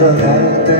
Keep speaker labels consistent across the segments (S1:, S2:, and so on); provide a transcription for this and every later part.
S1: forever.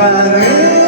S1: Bye.